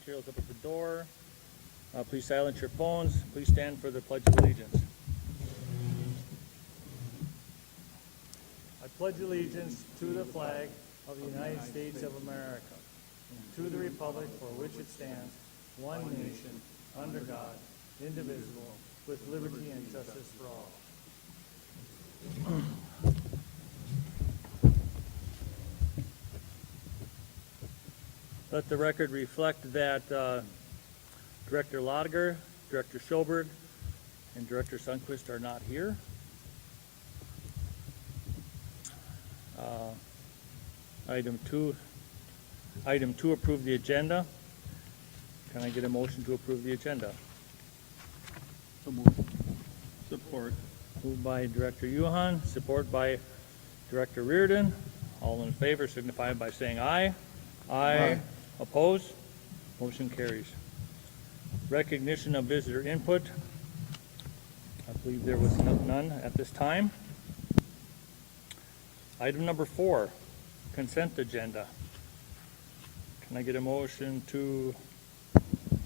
materials up at the door. Please silence your phones. Please stand for the Pledge of Allegiance. I pledge allegiance to the flag of the United States of America, and to the republic for which it stands, one nation, under God, indivisible, with liberty and justice for all. Let the record reflect that Director Lotiger, Director Schoberg, and Director Sundquist are not here. Item two, approve the agenda. Can I get a motion to approve the agenda? So moved. Support. Moved by Director Yuhan, support by Director Reardon. All in favor signify by saying aye. Aye. Opposed? Motion carries. Recognition of visitor input. I believe there was none at this time. Item number 4, consent agenda. Can I get a motion to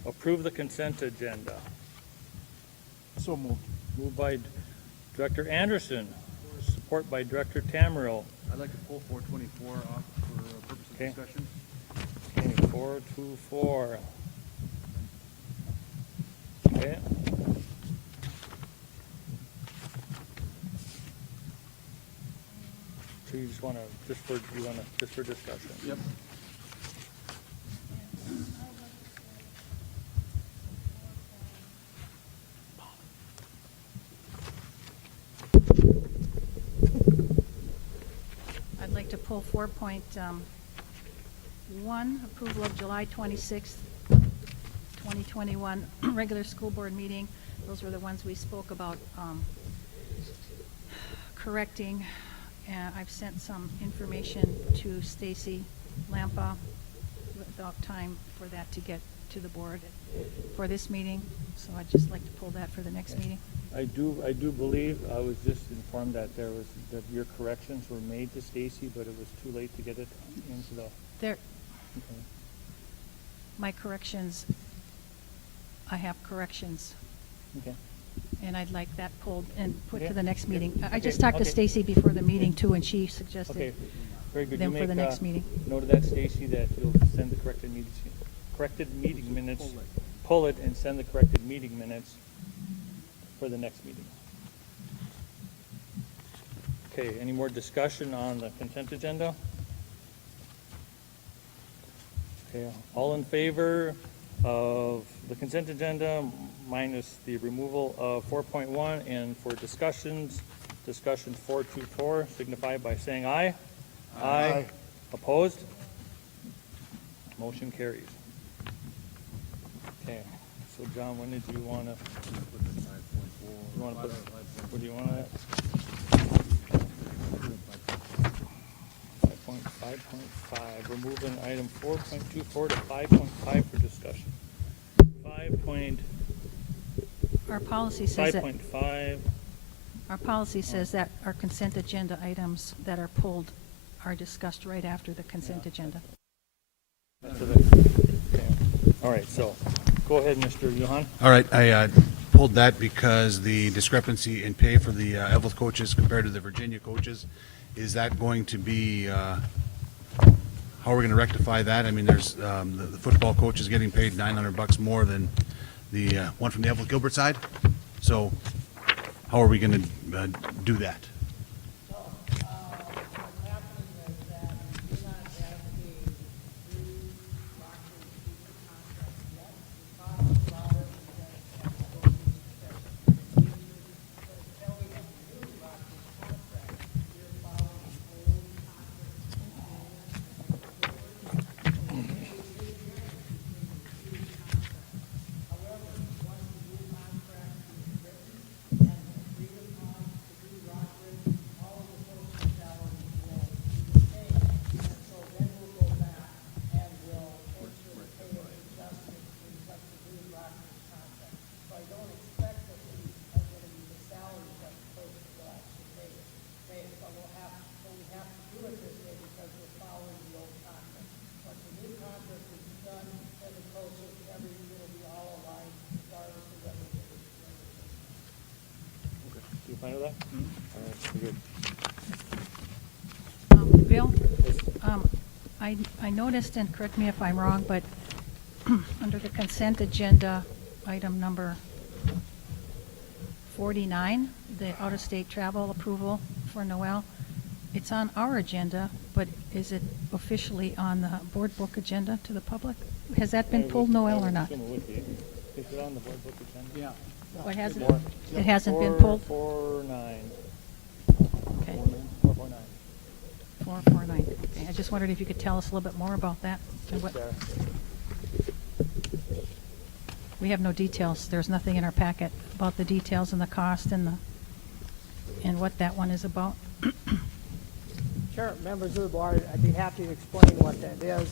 approve the consent agenda? So moved. Moved by Director Anderson, support by Director Tamero. I'd like to pull 424 off for purpose of Okay. discussion. Okay, 424. Okay. So you just want to, just for discussion? Yep. I'd like to pull 4.1, approval of July 26th, 2021 regular school board meeting. Those were the ones we spoke about correcting. I've sent some information to Stacy Lampa without time for that to get to the board for this meeting. So I'd just like to pull that for the next meeting. I do believe, I was just informed that that your corrections were made to Stacy, but it was too late to get it into the, There, okay. my corrections, I have corrections. Okay. And I'd like that pulled and put Okay. to the next meeting. I Okay. just talked to Okay. Stacy before the meeting too, and she Okay, suggested very good. them You for the make, next meeting. note of that, Stacy, that you'll send the corrected meeting minutes, pull it and send the corrected meeting minutes for the next meeting. Okay, any more discussion on the consent agenda? Okay, all in favor of the consent agenda minus the removal of 4.1 and for discussion 424 signify by saying aye. Aye. Opposed? Motion carries. Okay, so John, when did you want to, you want to put, what do you want at? 5.5, removing item 4.24 to 5.5 for discussion. 5.5, Our policy says that our consent agenda items that are pulled are discussed right after the consent agenda. okay. All right, so go ahead, Mr. Yuhan. All right, I pulled that because the discrepancy in pay for the Evelyn coaches compared to the Virginia coaches, is that going to be, how are we going to rectify that? I mean, there's, the football coach is getting paid $900 more than the one from the Evelyn Gilbert side. So how are we going to do that? that? All right, good. Bill, I noticed, and correct me if I'm wrong, but under the consent agenda, item number 49, the out-of-state travel approval for Noel, it's on our agenda, but is it officially on the board book agenda to the public? Has that been pulled, Noel, or not? I would assume it would be. Is it on the board book agenda? Yeah. Oh, it hasn't, Four- it hasn't been pulled? 449. Okay, 449. 449. Okay, I just wondered if you could tell us a little bit more about that. And what- We have no details. There's nothing in our packet about the details and the cost and what that one is about. Sure, members of the board, I'd be happy to explain what that is.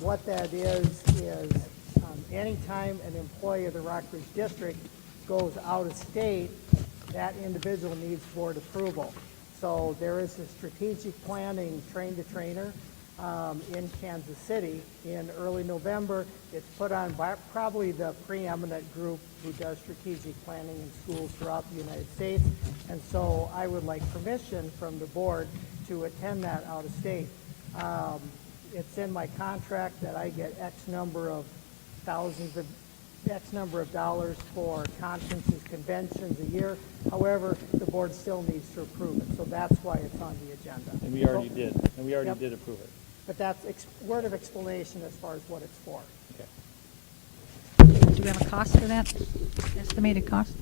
What that is anytime an employee of the Rockbridge District goes out of state, that individual needs board approval. So there is a strategic planning train-the-trainer in Kansas City in early November. It's put on by probably the preeminent group who does strategic planning in schools throughout the United States. And so I would like permission from the board to attend that out of state. It's in my contract that I get X number of dollars for conferences, conventions a year. However, the board still needs to approve it, so that's why it's on the agenda. And we already did, and we already Yep. did approve it. But that's word of explanation as far as what it's for. Okay. Do we have a cost for that? Estimated cost?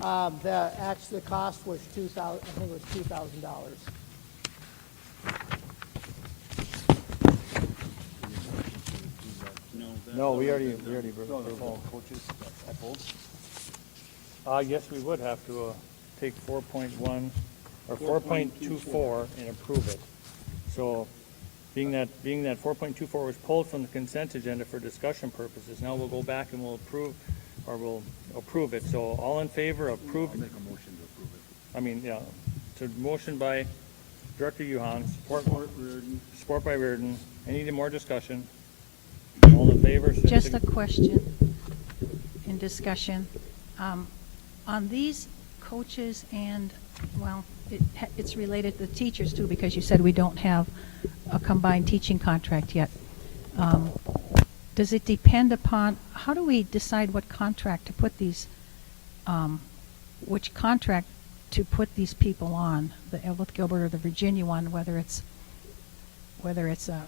The cost was I think it was $2,000. No, we already approved No, the it. full coaches, that holds. Yes, we would have to take 4.1 or 4.24 and approve it. So being that 4.24 was pulled from the consent agenda for discussion purposes, now we'll go back and we'll approve it. So all in favor of I'll approving, make a motion to approve it. I mean, yeah, so motion by Director Yuhan, Support Reardon. support by Reardon. Any more discussion? All in favor? Just a question in discussion. On these coaches and, well, it's related to the teachers too, because you said we don't have a combined teaching contract yet. Does it depend upon, how do we decide what contract to put these, which contract to put these people on, the Evelyn Gilbert or the Virginia one, whether it's a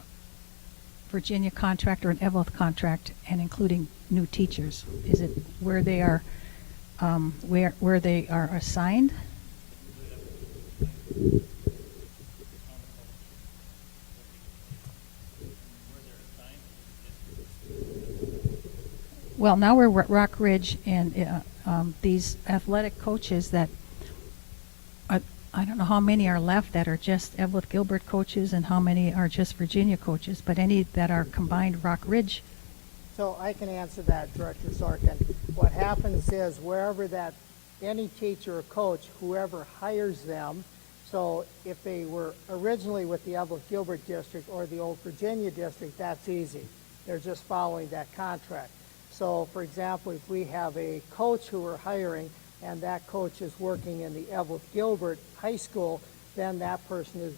Virginia contract or an Evelyn contract, and including new teachers? Is it where they are, where they are assigned? Well, now we're at Rock Ridge, and these athletic coaches that, I don't know how many are left that are just Evelyn Gilbert coaches and how many are just Virginia coaches, but any that are combined Rock Ridge. So I can answer that, Director Sorkin. What happens is wherever any teacher or coach, whoever hires them, so if they were originally with the Evelyn Gilbert district or the old Virginia district, that's easy. They're just following that contract. So for example, if we have a coach who we're hiring and that coach is working in the Evelyn Gilbert High School, then that person is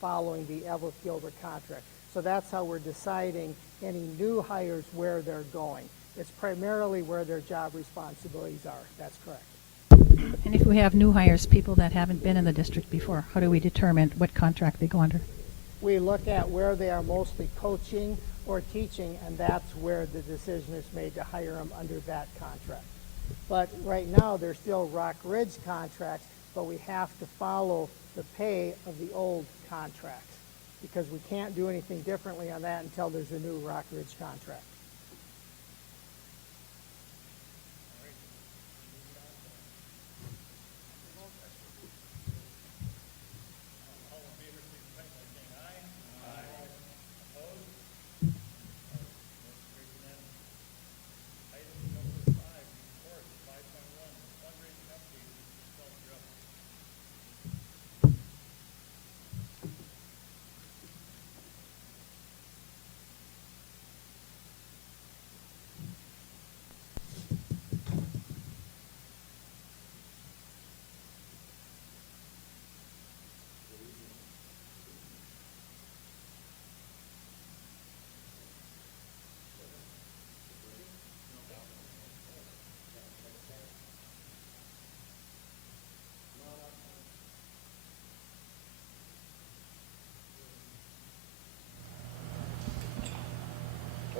following the Evelyn Gilbert contract. So that's how we're deciding any new hires where they're going. It's primarily where their job responsibilities are. That's correct. And if we have new hires, people that haven't been in the district before, how do we determine what contract they go under? We look at where they are mostly coaching or teaching, and that's where the decision is made to hire them under that contract. But right now, they're still Rock Ridge contracts, but we have to follow the pay of the old contracts because we can't do anything differently on that until there's a new Rock Ridge contract.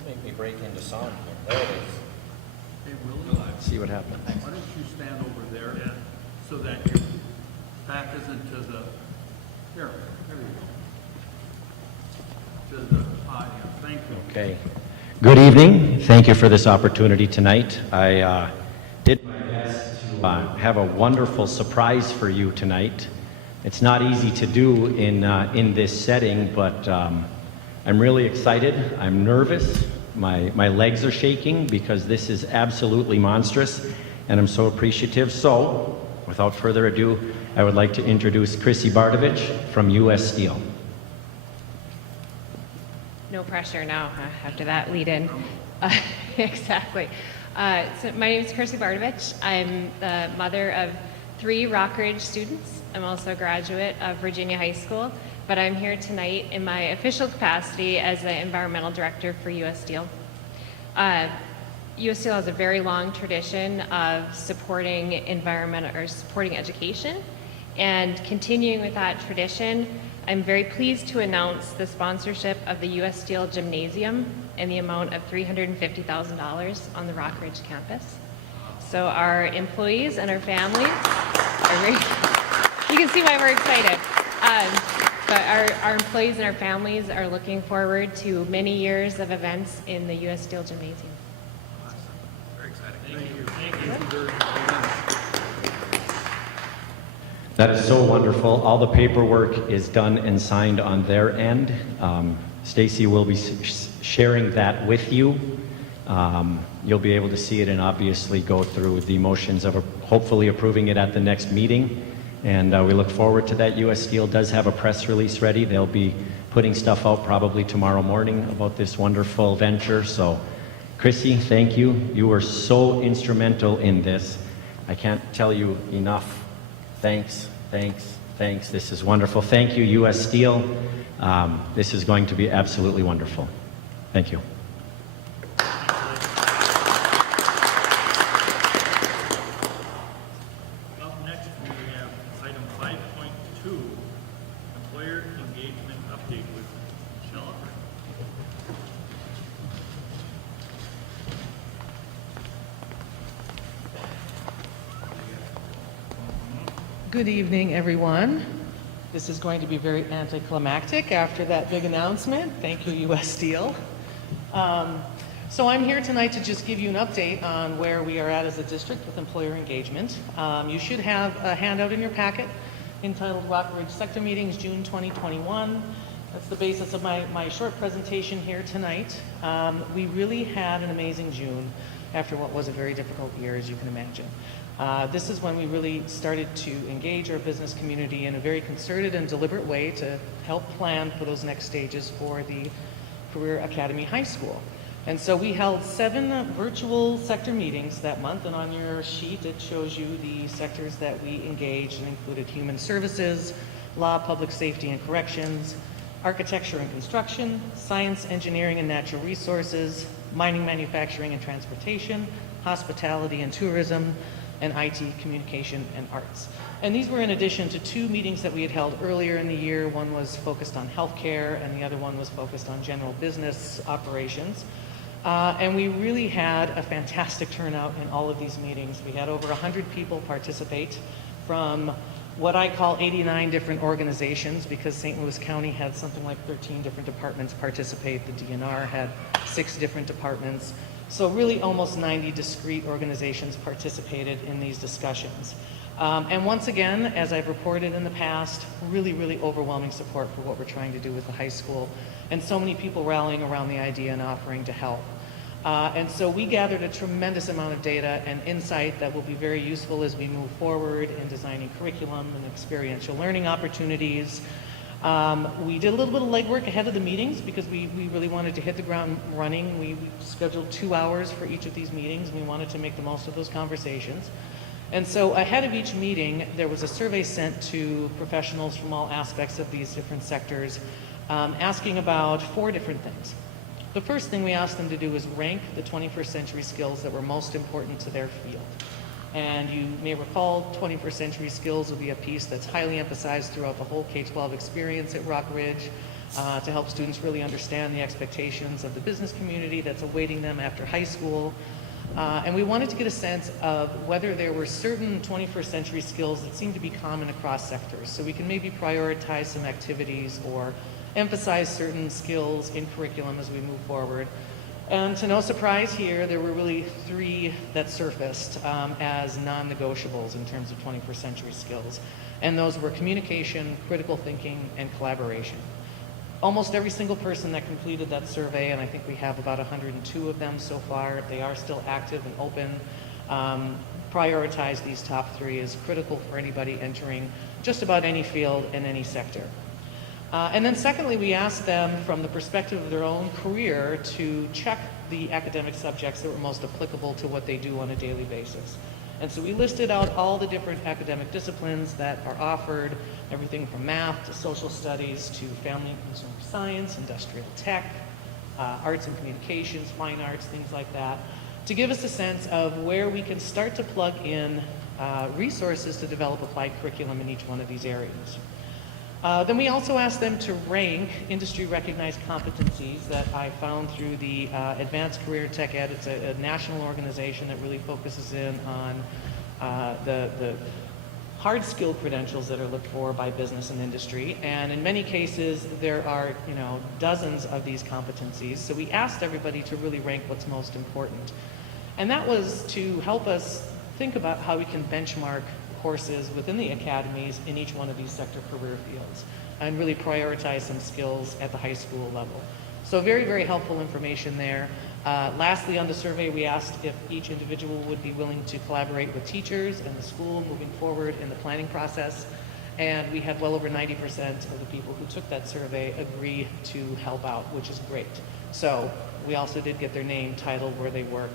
make me break into song here. There it is. Hey, Willie, See what happens. why don't you stand over there so that your back isn't to the, there you go. To the audience, thank you. Okay. Good evening. Thank you for this opportunity tonight. I did my best to have a wonderful surprise for you tonight. It's not easy to do in this setting, but I'm really excited. I'm nervous. My legs are shaking because this is absolutely monstrous, and I'm so appreciative. So, without further ado, I would like to introduce Chrissy Bardovich from U.S. Steel. No pressure now after that lead in. Exactly. So my name is Kirsty Bardovich. I'm the mother of 3 Rockridge students. I'm also a graduate of Virginia High School, but I'm here tonight in my official capacity as the environmental director for U.S. Steel. U.S. Steel has a very long tradition of supporting supporting education, and continuing with that tradition, I'm very pleased to announce the sponsorship of the U.S. Steel Gymnasium in the amount of $350,000 on the Rockridge campus. So our employees and our families are very, you can see why we're excited. But our employees and our families are looking forward to many years of events in the U.S. Steel Gymnasium. That is so wonderful. All the paperwork is done and signed on their end. Stacy will be sharing that with you. You'll be able to see it and obviously go through the motions of hopefully approving it at the next meeting. And we look forward to that. U.S. Steel does have a press release ready. They'll be putting stuff out probably tomorrow morning about this wonderful venture. So, Chrissy, thank you. You were so instrumental in this. I can't tell you enough. Thanks, thanks, thanks. This is wonderful. Thank you, U.S. Steel. This is going to be absolutely wonderful. Thank you. Up next, we have item 5.2, employer engagement update with Michelle Upper. Good evening, everyone. This is going to be very anticlimactic after that big announcement. Thank you, U.S. Steel. So I'm here tonight to just give you an update on where we are at as a district with employer engagement. You should have a handout in your packet entitled Rockridge Sector Meetings, June 2021. That's the basis of my short presentation here tonight. We really had an amazing June after what was a very difficult year, as you can imagine. This is when we really started to engage our business community in a very concerted and deliberate way to help plan for those next stages for the Career Academy High School. And so we held 7 virtual sector meetings that month, and on your sheet it shows you the sectors that we engaged, and included human services, law, public safety and corrections, architecture and construction, science, engineering and natural resources, mining, manufacturing and transportation, hospitality and tourism, and IT, communication, and arts. And these were in addition to 2 meetings that we had held earlier in the year. One was focused on healthcare, and the other one was focused on general business operations. And we really had a fantastic turnout in all of these meetings. We had over 100 people participate from what I call 89 different organizations, because St. Louis County had something like 13 different departments participate. The DNR had 6 different departments. So really almost 90 discrete organizations participated in these discussions. And once again, as I've reported in the past, really, really overwhelming support for what we're trying to do with the high school, and so many people rallying around the idea and offering to help. And so we gathered a tremendous amount of data and insight that will be very useful as we move forward in designing curriculum and experiential learning opportunities. We did a little bit of legwork ahead of the meetings because we really wanted to hit the ground running. We scheduled 2 hours for each of these meetings, and we wanted to make the most of those conversations. And so ahead of each meeting, there was a survey sent to professionals from all aspects of these different sectors, asking about 4 different things. The first thing we asked them to do was rank the 21st century skills that were most important to their field. And you may recall 21st century skills will be a piece that's highly emphasized throughout the whole K-12 experience at Rockridge. to help students really understand the expectations of the business community that's awaiting them after high school. And we wanted to get a sense of whether there were certain 21st century skills that seem to be common across sectors. So we can maybe prioritize some activities or emphasize certain skills in curriculum as we move forward. And to no surprise here, there were really 3 that surfaced as non-negotiables in terms of 21st century skills. And those were communication, critical thinking, and collaboration. Almost every single person that completed that survey, and I think we have about 102 of them so far, they are still active and open, prioritize these top 3 as critical for anybody entering just about any field in any sector. And then secondly, we asked them from the perspective of their own career to check the academic subjects that were most applicable to what they do on a daily basis. And so we listed out all the different academic disciplines that are offered, everything from math to social studies to family and consumer science, industrial tech, arts and communications, fine arts, things like that, to give us a sense of where we can start to plug in resources to develop applied curriculum in each one of these areas. Then we also asked them to rank industry-recognized competencies that I found through the Advanced Career Tech Ed. It's a national organization that really focuses in on the hard skill credentials that are looked for by business and industry. And in many cases, there are dozens of these competencies. So we asked everybody to really rank what's most important. And that was to help us think about how we can benchmark courses within the academies in each one of these sector career fields and really prioritize some skills at the high school level. So very, very helpful information there. Lastly, on the survey, we asked if each individual would be willing to collaborate with teachers and the school moving forward in the planning process. And we had well over 90% of the people who took that survey agree to help out, which is great. So we also did get their name, title, where they work,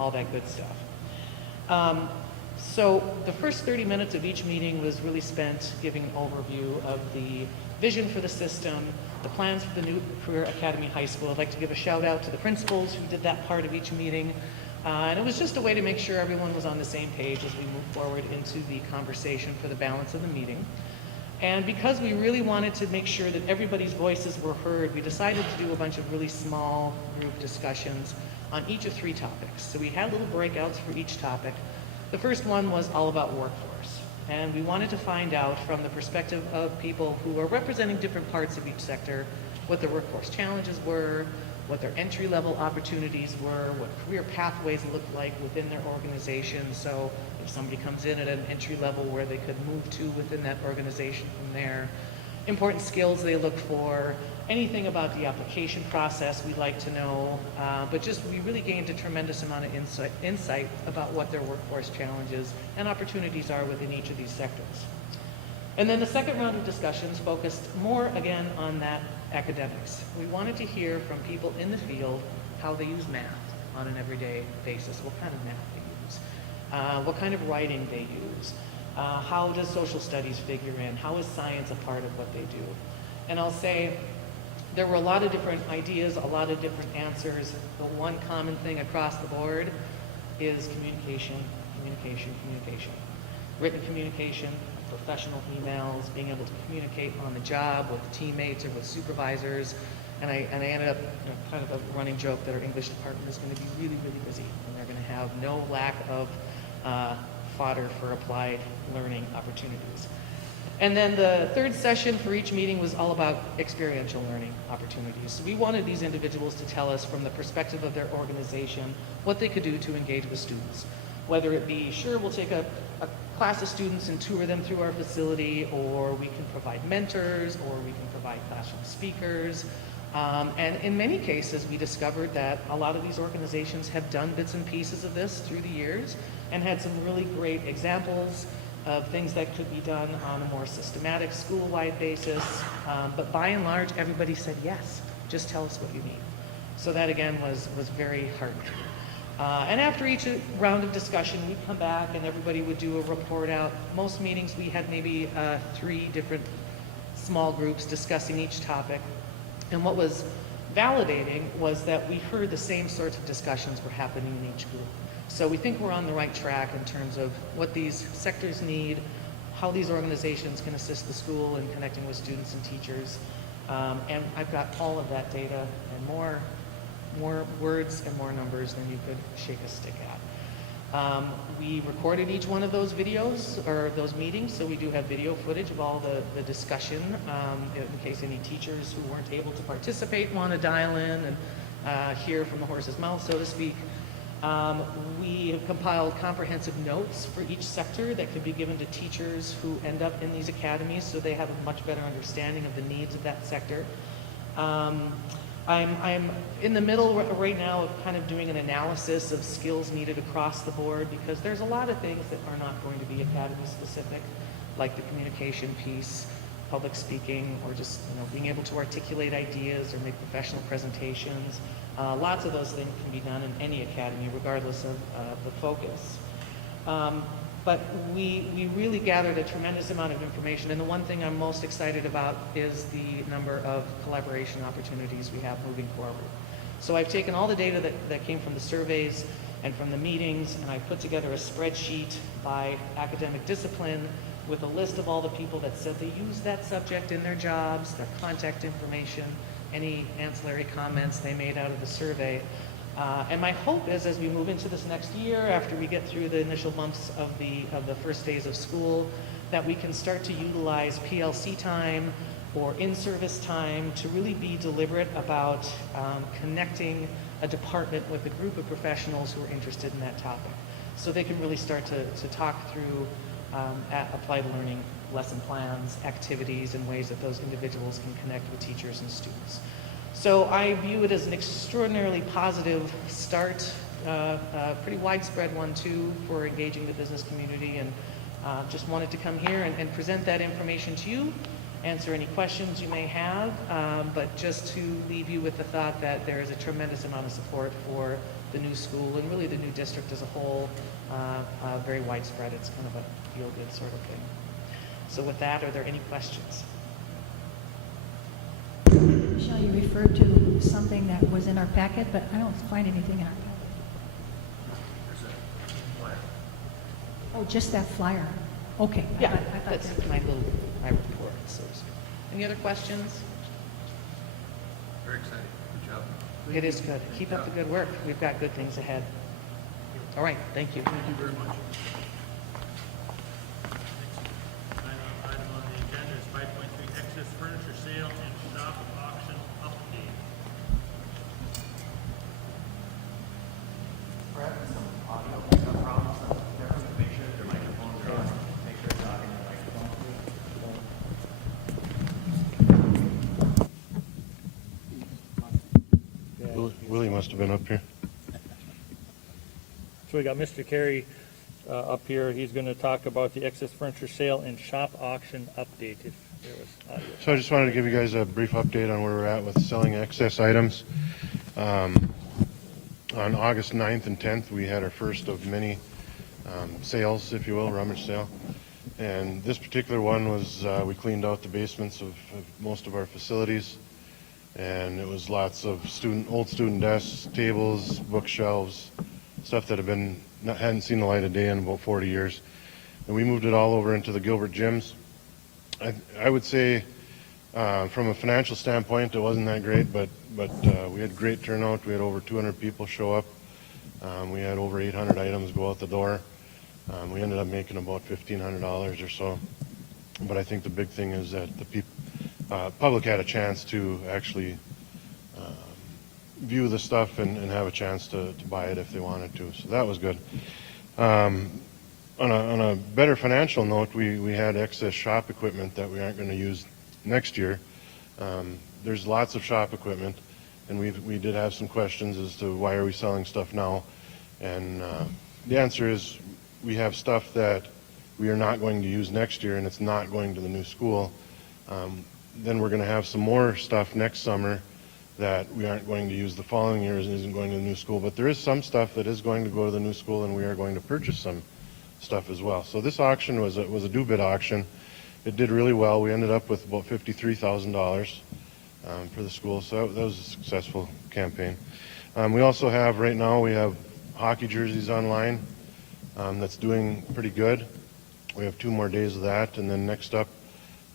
all that good stuff. So the first 30 minutes of each meeting was really spent giving an overview of the vision for the system, the plans for the new Career Academy High School. I'd like to give a shout out to the principals who did that part of each meeting. And it was just a way to make sure everyone was on the same page as we move forward into the conversation for the balance of the meeting. And because we really wanted to make sure that everybody's voices were heard, we decided to do a bunch of really small group discussions on each of 3 topics. So we had little breakouts for each topic. The first one was all about workforce, and we wanted to find out from the perspective of people who are representing different parts of each sector what their workforce challenges were, what their entry-level opportunities were, what career pathways look like within their organization. So if somebody comes in at an entry level, where they could move to within that organization from there, important skills they look for, anything about the application process we'd like to know, but just we really gained a tremendous amount of insight about what their workforce challenges and opportunities are within each of these sectors. And then the second round of discussions focused more again on that academics. We wanted to hear from people in the field how they use math on an everyday basis, what kind of math they use, what kind of writing they use, how does social studies figure in, how is science a part of what they do. And I'll say, there were a lot of different ideas, a lot of different answers. The one common thing across the board is communication, communication, communication. Written communication, professional emails, being able to communicate on the job with teammates or with supervisors. And I ended up, kind of a running joke that our English department is going to be really, really busy. And they're going to have no lack of fodder for applied learning opportunities. And then the third session for each meeting was all about experiential learning opportunities. So we wanted these individuals to tell us from the perspective of their organization what they could do to engage with students. Whether it be, sure, we'll take a class of students and tour them through our facility, or we can provide mentors, or we can provide classroom speakers. And in many cases, we discovered that a lot of these organizations have done bits and pieces of this through the years and had some really great examples of things that could be done on a more systematic school-wide basis. But by and large, everybody said, yes, just tell us what you need. So that again was very heartening. And after each round of discussion, we'd come back and everybody would do a report out. Most meetings we had maybe 3 different small groups discussing each topic. And what was validating was that we heard the same sorts of discussions were happening in each group. So we think we're on the right track in terms of what these sectors need, how these organizations can assist the school in connecting with students and teachers, And I've got all of that data and more words and more numbers than you could shake a stick at. We recorded each one of those videos or those meetings, so we do have video footage of all the discussion in case any teachers who weren't able to participate want to dial in and hear from the horse's mouth, so to speak. We have compiled comprehensive notes for each sector that could be given to teachers who end up in these academies so they have a much better understanding of the needs of that sector. I'm in the middle right now of kind of doing an analysis of skills needed across the board because there's a lot of things that are not going to be academy specific, like the communication piece, public speaking, or just being able to articulate ideas or make professional presentations. Lots of those things can be done in any academy, regardless of the focus. But we really gathered a tremendous amount of information, and the one thing I'm most excited about is the number of collaboration opportunities we have moving forward. So I've taken all the data that came from the surveys and from the meetings, and I've put together a spreadsheet by academic discipline with a list of all the people that said they use that subject in their jobs, their contact information, any ancillary comments they made out of the survey. And my hope is as we move into this next year, after we get through the initial months of the first days of school, that we can start to utilize PLC time or in-service time to really be deliberate about connecting a department with a group of professionals who are interested in that topic. So they can really start to talk through applied learning lesson plans, activities, and ways that those individuals can connect with teachers and students. So I view it as an extraordinarily positive start, a pretty widespread one too for engaging the business community, and just wanted to come here and present that information to you, answer any questions you may have, but just to leave you with the thought that there is a tremendous amount of support for the new school and really the new district as a whole, very widespread. It's kind of a feel-good sort of thing. So with that, are there any questions? Michelle, you referred to something that was in our packet, but I don't find anything in our packet. Oh, just that flyer. Okay. I Yeah, thought that's that- my report, so to speak. Any other questions? Very exciting. Good job. It is good. Keep up the good work. We've got good things ahead. All right, thank you. Thank you very much. Item on the agenda is 5.3, excess furniture sale and shop auction update. We're having some audio pickup problems, so everyone make sure that their microphones are on, make sure they're talking to the microphone. Willie must have been up here. So we got Mr. Carey up here. He's going to talk about the excess furniture sale and shop auction update, if there was audio. So I just wanted to give you guys a brief update on where we're at with selling excess items. On August 9th and 10th, we had our first of many sales, if you will, rummage sale. And this particular one was, we cleaned out the basements of most of our facilities. And it was lots of old student desks, tables, bookshelves, stuff that hadn't seen the light of day in about 40 years. And we moved it all over into the Gilbert gyms. I would say from a financial standpoint, it wasn't that great, but we had great turnout. We had over 200 people show up. We had over 800 items go out the door. We ended up making about $1,500 or so. But I think the big thing is that the public had a chance to actually view the stuff and have a chance to buy it if they wanted to. So that was good. On a better financial note, we had excess shop equipment that we aren't going to use next year. There's lots of shop equipment, and we did have some questions as to why are we selling stuff now. And the answer is we have stuff that we are not going to use next year, and it's not going to the new school. Then we're going to have some more stuff next summer that we aren't going to use the following year and isn't going to the new school. But there is some stuff that is going to go to the new school, and we are going to purchase some stuff as well. So this auction was a do-bid auction. It did really well. We ended up with about $53,000 for the school, so that was a successful campaign. We also have, right now, we have hockey jerseys online that's doing pretty good. We have 2 more days of that, and then next up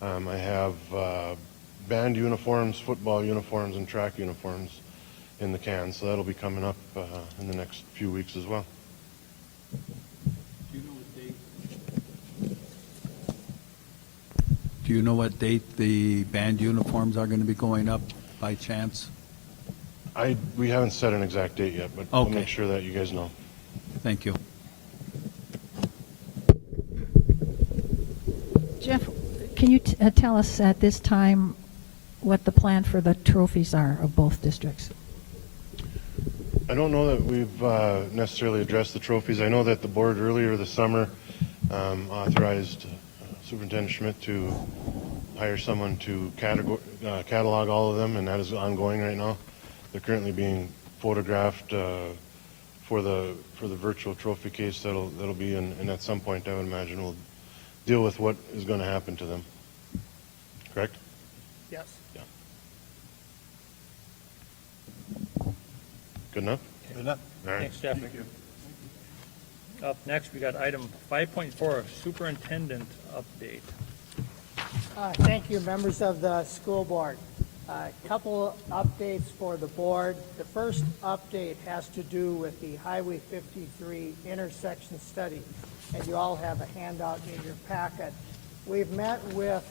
I have band uniforms, football uniforms, and track uniforms in the can. So that'll be coming up in the next few weeks as well. Do you know what date the band uniforms are going to be going up by chance? We haven't set an exact date yet, but I'll Okay. make sure that you guys know. Thank you. Jeff, can you tell us at this time what the plan for the trophies are of both districts? I don't know that we've necessarily addressed the trophies. I know that the board earlier this summer authorized Superintendent Schmidt to hire someone to catalog all of them, and that is ongoing right now. They're currently being photographed for the virtual trophy case that'll be in, and at some point I would imagine we'll deal with what is going to happen to them. Correct? Yes. Yeah. Good enough? Good enough. All right. Thanks, Jeff. Up next, we got item 5.4, superintendent update. Thank you, members of the school board. A couple updates for the board. The first update has to do with the Highway 53 intersection study, and you all have a handout in your packet. We've met with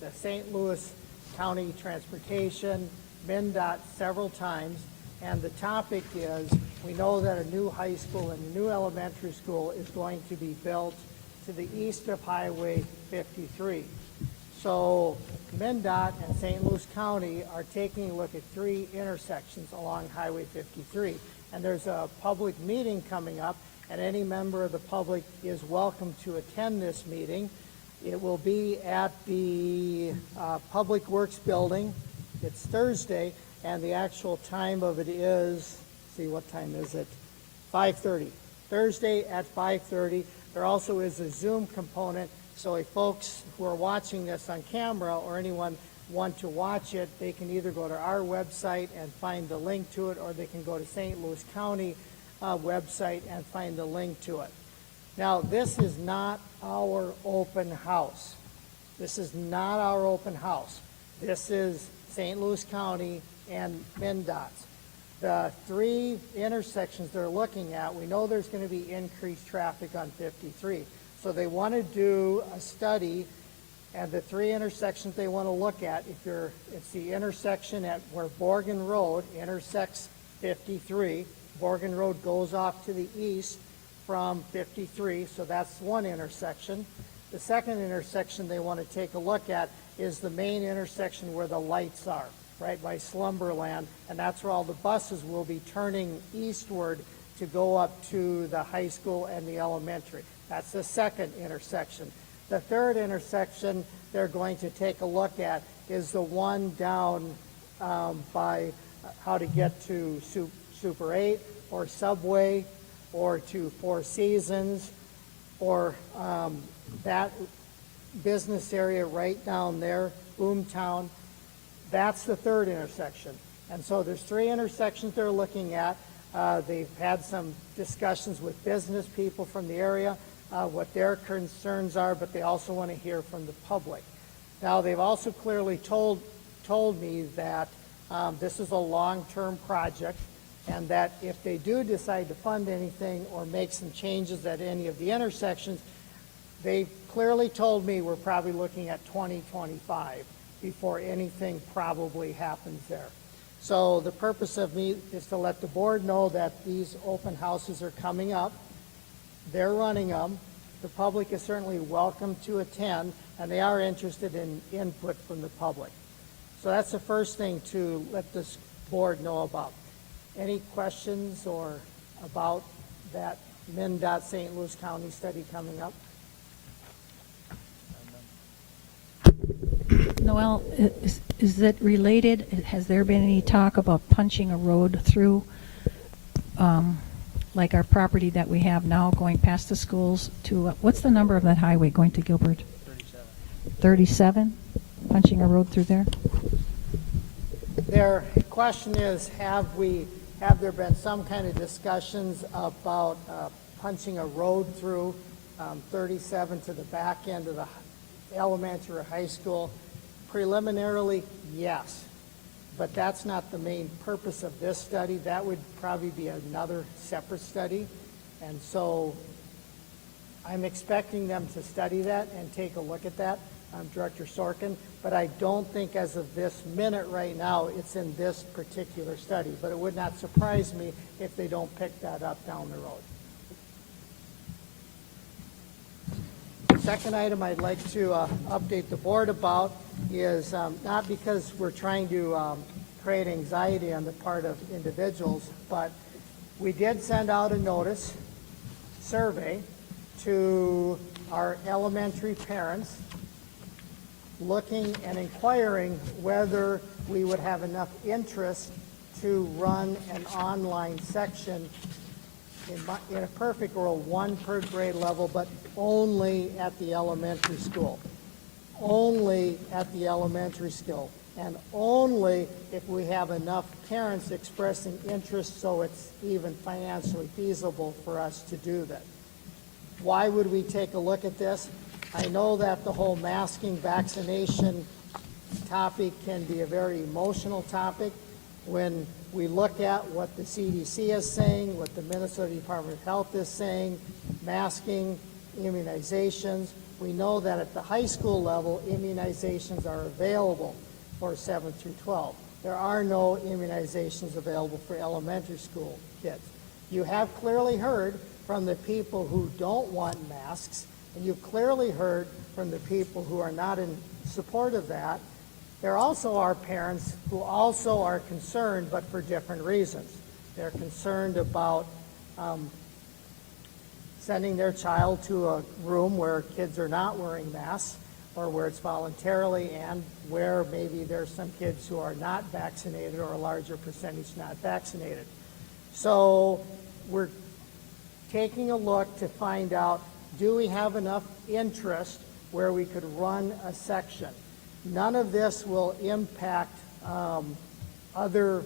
the St. Louis County Transportation, MnDOT several times, and the topic is, we know that a new high school and a new elementary school is going to be built to the east of Highway 53. So MnDOT and St. Louis County are taking a look at 3 intersections along Highway 53. And there's a public meeting coming up, and any member of the public is welcome to attend this meeting. It will be at the Public Works Building. It's Thursday, and the actual time of it is, see, what time is it? 5:30. Thursday at 5:30. There also is a Zoom component, so if folks who are watching this on camera or anyone want to watch it, they can either go to our website and find the link to it, or they can go to St. Louis County website and find the link to it. Now, this is not our open house. This is not our open house. This is St. Louis County and MnDOT's. The 3 intersections they're looking at, we know there's going to be increased traffic on 53. So they want to do a study, and the 3 intersections they want to look at, it's the intersection at where Borgen Road intersects 53. Borgen Road goes off to the east from 53, so that's one intersection. The second intersection they want to take a look at is the main intersection where the lights are, right by Slumberland, and that's where all the buses will be turning eastward to go up to the high school and the elementary. That's the second intersection. The third intersection they're going to take a look at is the one down by how to get to Super 8 or Subway or to Four Seasons or that business area right down there, Boomtown. That's the third intersection. And so there's 3 intersections they're looking at. They've had some discussions with business people from the area, what their concerns are, but they also want to hear from the public. Now, they've also clearly told me that this is a long-term project, and that if they do decide to fund anything or make some changes at any of the intersections, they clearly told me we're probably looking at 2025 before anything probably happens there. So the purpose of me is to let the board know that these open houses are coming up. They're running them. The public is certainly welcome to attend, and they are interested in input from the public. So that's the first thing to let this board know about. Any questions or about that MnDOT St. Louis County study coming up? Noel, is it related? Has there been any talk about punching a road through, like our property that we have now going past the schools to, what's the number of that highway going to Gilbert? 37? Punching a road through there? Their question is, have there been some kind of discussions about punching a road through 37 to the back end of the elementary or high school? Preliminarily, yes, but that's not the main purpose of this study. That would probably be another separate study. And so I'm expecting them to study that and take a look at that, Director Sorkin, but I don't think as of this minute right now, it's in this particular study. But it would not surprise me if they don't pick that up down the road. Second item I'd like to update the board about is not because we're trying to create anxiety on the part of individuals, but we did send out a notice survey to our elementary parents looking and inquiring whether we would have enough interest to run an online section in a perfect world, one per grade level, but only at the elementary school. Only at the elementary school. And only if we have enough parents expressing interest so it's even financially feasible for us to do that. Why would we take a look at this? I know that the whole masking vaccination topic can be a very emotional topic. When we look at what the CDC is saying, what the Minnesota Department of Health is saying, masking, immunizations, we know that at the high school level, immunizations are available for 7 through 12. There are no immunizations available for elementary school kids. You have clearly heard from the people who don't want masks, and you've clearly heard from the people who are not in support of that. There also are parents who also are concerned, but for different reasons. They're concerned about sending their child to a room where kids are not wearing masks, or where it's voluntarily, and where maybe there's some kids who are not vaccinated or a larger percentage not vaccinated. So we're taking a look to find out, do we have enough interest where we could run a section? None of this will impact other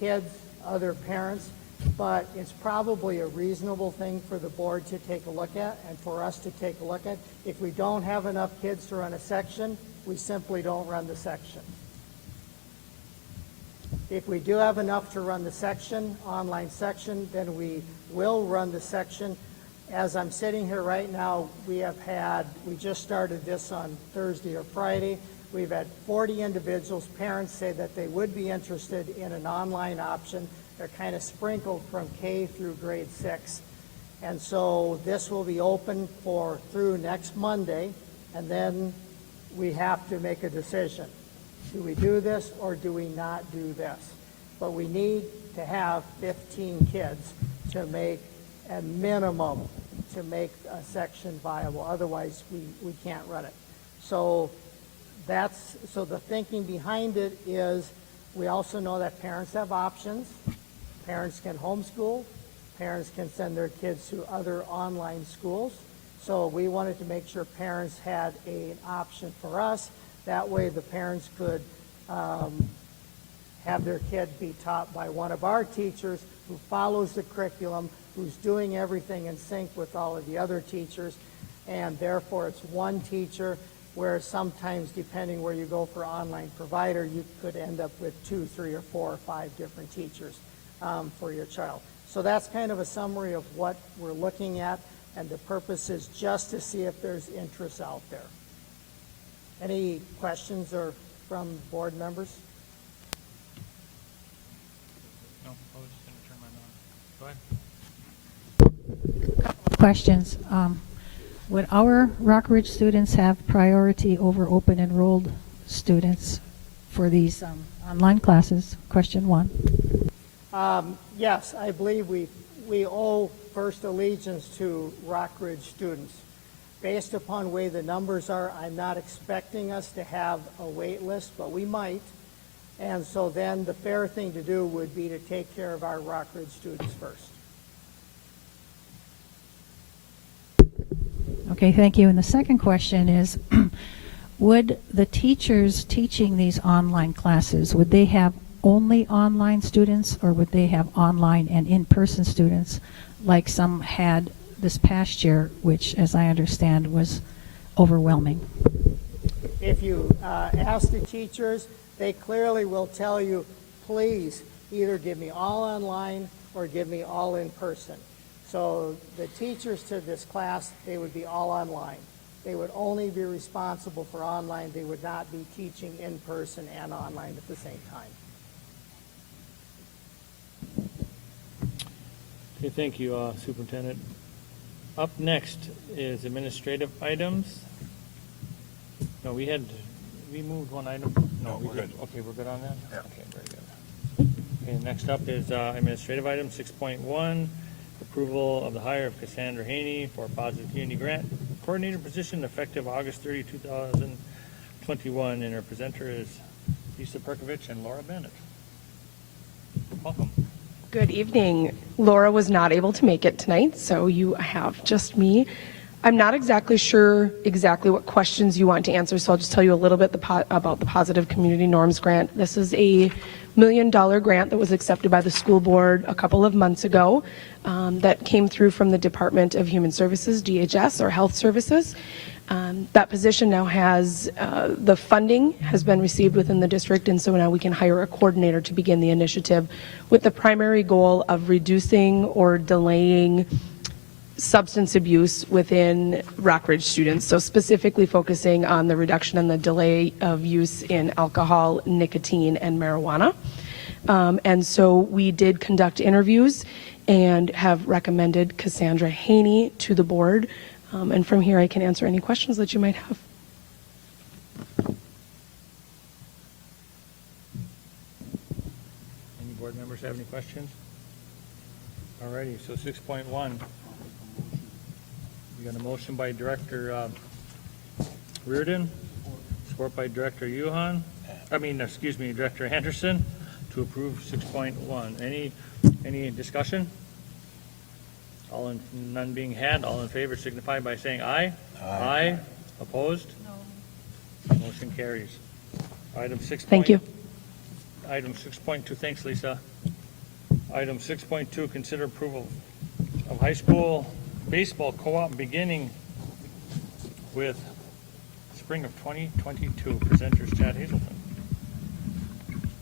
kids, other parents, but it's probably a reasonable thing for the board to take a look at and for us to take a look at. If we don't have enough kids to run a section, we simply don't run the section. If we do have enough to run the section, online section, then we will run the section. As I'm sitting here right now, we just started this on Thursday or Friday. We've had 40 individuals, parents say that they would be interested in an online option. They're kind of sprinkled from K through grade 6. And so this will be open through next Monday, and then we have to make a decision. Do we do this or do we not do this? But we need to have 15 kids to make a minimum to make a section viable. Otherwise, we can't run it. So the thinking behind it is we also know that parents have options. Parents can homeschool. Parents can send their kids to other online schools. So we wanted to make sure parents had an option for us. That way the parents could have their kid be taught by one of our teachers who follows the curriculum, who's doing everything in sync with all of the other teachers, and therefore it's one teacher, where sometimes, depending where you go for online provider, you could end up with 2, 3, or 4 or 5 different teachers for your child. So that's kind of a summary of what we're looking at, and the purpose is just to see if there's interest out there. Any questions or from board members? No, I was just going to turn mine on. Go ahead. Questions. Would our Rockridge students have priority over open enrolled students for these online classes? Question 1. Yes, I believe we owe first allegiance to Rockridge students. Based upon the way the numbers are, I'm not expecting us to have a wait list, but we might. And so then the fair thing to do would be to take care of our Rockridge students first. Okay, thank you. And the second question is, would the teachers teaching these online classes, would they have only online students, or would they have online and in-person students like some had this past year, which, as I understand, was overwhelming? if you ask the teachers, they clearly will tell you, please either give me all online or give me all in person. So the teachers to this class, they would be all online. They would only be responsible for online. They would not be teaching in person and online at the same time. Okay, thank you, Superintendent. Up next is administrative items. No, we moved one item? No, we're good. Okay, we're good on that? Yeah. Okay, very good. Okay, next up is administrative item 6.1, approval of the hire of Cassandra Haney for Positive Community Grant Coordinator position effective August 30, 2021, and our presenter is Lisa Perkovich and Laura Bennett. Welcome. Good evening. Laura was not able to make it tonight, so you have just me. I'm not exactly sure what questions you want to answer, so I'll just tell you a little bit about the Positive Community Norms Grant. This is a $1 million grant that was accepted by the school board a couple of months ago that came through from the Department of Human Services, DHS, or Health Services. That position now has, the funding has been received within the district, and so now we can hire a coordinator to begin the initiative with the primary goal of reducing or delaying substance abuse within Rockridge students, so specifically focusing on the reduction and the delay of use in alcohol, nicotine, and marijuana. And so we did conduct interviews and have recommended Cassandra Haney to the board. And from here, I can answer any questions that you might have. Any board members have any questions? Alrighty, so 6.1. We got a motion by Director Reardon, support by Director Director Anderson to approve 6.1. Any discussion? None being had, all in favor signify by saying aye. Aye. Opposed? No. Motion carries. Item 6. Thank you. Item 6.2, thanks, Lisa. Item 6.2, consider approval of high school baseball co-op beginning with spring of 2022. Presenters Chad Hazelton.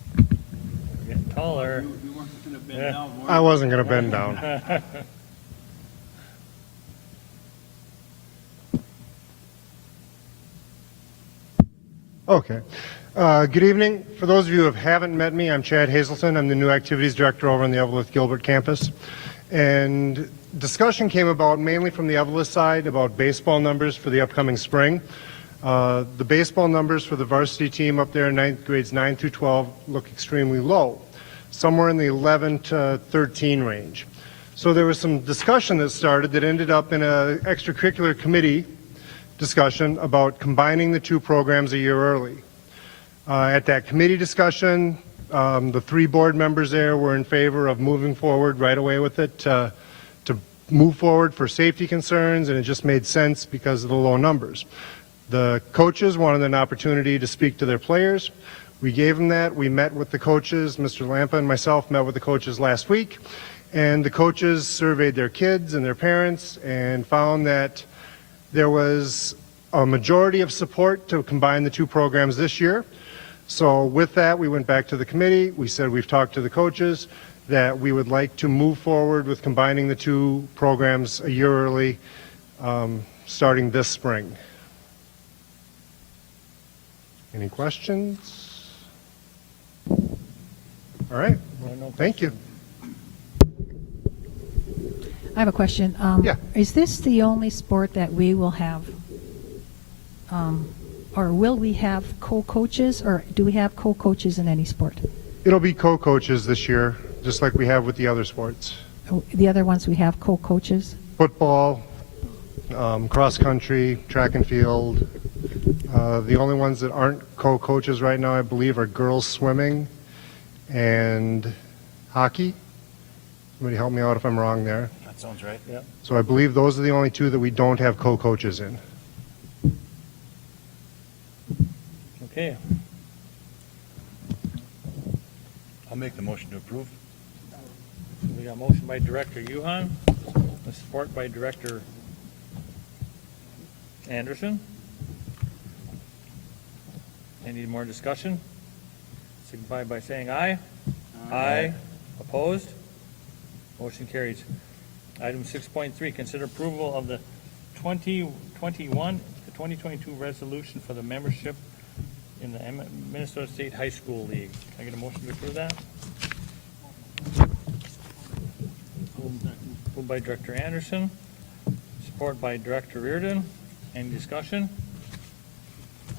We're getting taller. You weren't going to bend down, were you? I wasn't going to bend down. Okay. Good evening. For those of you who haven't met me, I'm Chad Hazelton. I'm the new activities director over on the Eveleth Gilbert campus. And discussion came about mainly from the Eveleth side about baseball numbers for the upcoming spring. The baseball numbers for the varsity team up there in grades 9 through 12 look extremely low, somewhere in the 11 to 13 range. So there was some discussion that started that ended up in an extracurricular committee discussion about combining the two programs a year early. At that committee discussion, the 3 board members there were in favor of moving forward right away with it to move forward for safety concerns, and it just made sense because of the low numbers. The coaches wanted an opportunity to speak to their players. We gave them that. We met with the coaches. Mr. Lampa and myself met with the coaches last week, and the coaches surveyed their kids and their parents and found that there was a majority of support to combine the two programs this year. So with that, we went back to the committee. We said we've talked to the coaches that we would like to move forward with combining the two programs a year early, starting this spring. Any questions? All right. Thank you. I have a question. Yeah. Is this the only sport that we will have, or will we have co-coaches, or do we have co-coaches in any sport? It'll be co-coaches this year, just like we have with the other sports. Oh, the other ones we have co-coaches? Football, cross country, track and field. The only ones that aren't co-coaches right now, I believe, are girls swimming and hockey. Somebody help me out if I'm wrong there. That sounds right. Yeah. So I believe those are the only 2 that we don't have co-coaches in. Okay. I'll make the motion to approve. So we got a motion by Director Yuhan, with support by Director Anderson. Any more discussion? Signify by saying aye. Aye. Opposed? Motion carries. Item 6.3, consider approval of the 2022 resolution for the membership in the Minnesota State High School League. Can I get a motion to approve that? Moved by Director Anderson, support by Director Reardon. Any discussion?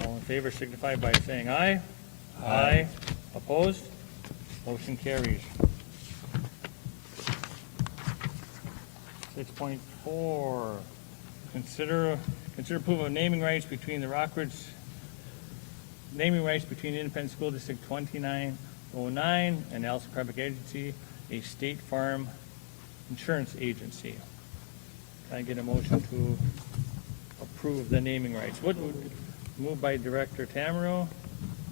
All in favor signify by saying aye. Aye. Opposed? Motion carries. 6.4, consider approval of naming rights between Independent School District 2909 and Allison Krabak Agency, a State Farm Insurance Agency. Can I get a motion to approve the naming rights? Moved by Director Tamero.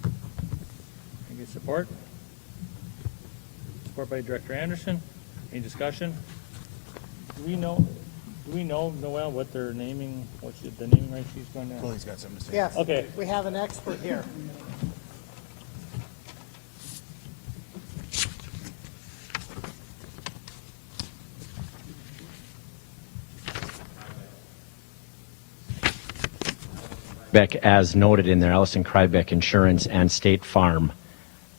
Can I get support? Support by Director Anderson. Any discussion? Do we know, Noel, what they're naming, what's the naming rights she's going to? Chloe's got something to say. Yes. Okay. We have an expert here. Beck, as noted in there, Allison Krybeck Insurance and State Farm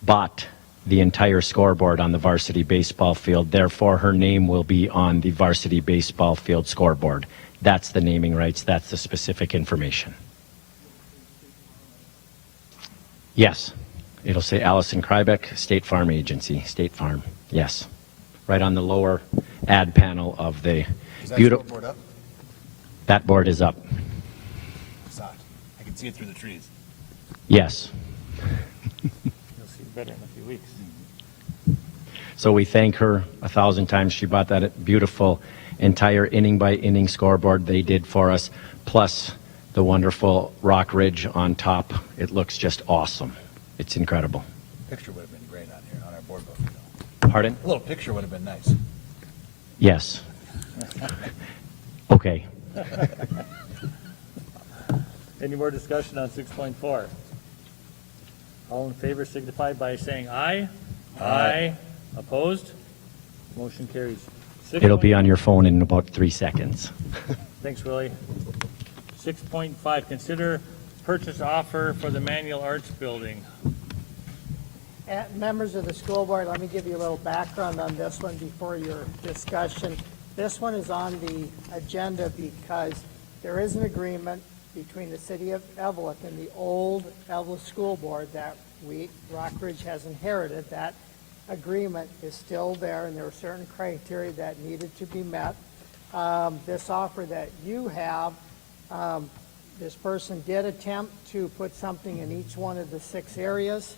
bought the entire scoreboard on the varsity baseball field. Therefore, her name will be on the varsity baseball field scoreboard. That's the naming rights. That's the specific information. Yes. It'll say Allison Krybeck, State Farm Agency, State Farm. Yes. Right on the lower ad panel of the Is that beautiful. scoreboard up? That board is up. I saw it. I can see it through the trees. Yes. You'll see better in a few weeks. So we thank her 1,000 times. She bought that beautiful entire inning by inning scoreboard they did for us, plus the wonderful rock ridge on top. It looks just awesome. It's incredible. Picture would have been great on here, on our board book. Pardon? A little picture would have been nice. Yes. Okay. Any more discussion on 6.4? All in favor signify by saying aye. Aye. Opposed? Motion carries. It'll be on your phone in about 3 seconds. Thanks, Willie. 6.5, consider purchase offer for the Manual Arts Building. Members of the school board, let me give you a little background on this one before your discussion. This one is on the agenda because there is an agreement between the city of Evelyn and the old Evelyn School Board that Rockridge has inherited. That agreement is still there, and there were certain criteria that needed to be met. This offer that you have, this person did attempt to put something in each one of the 6 areas.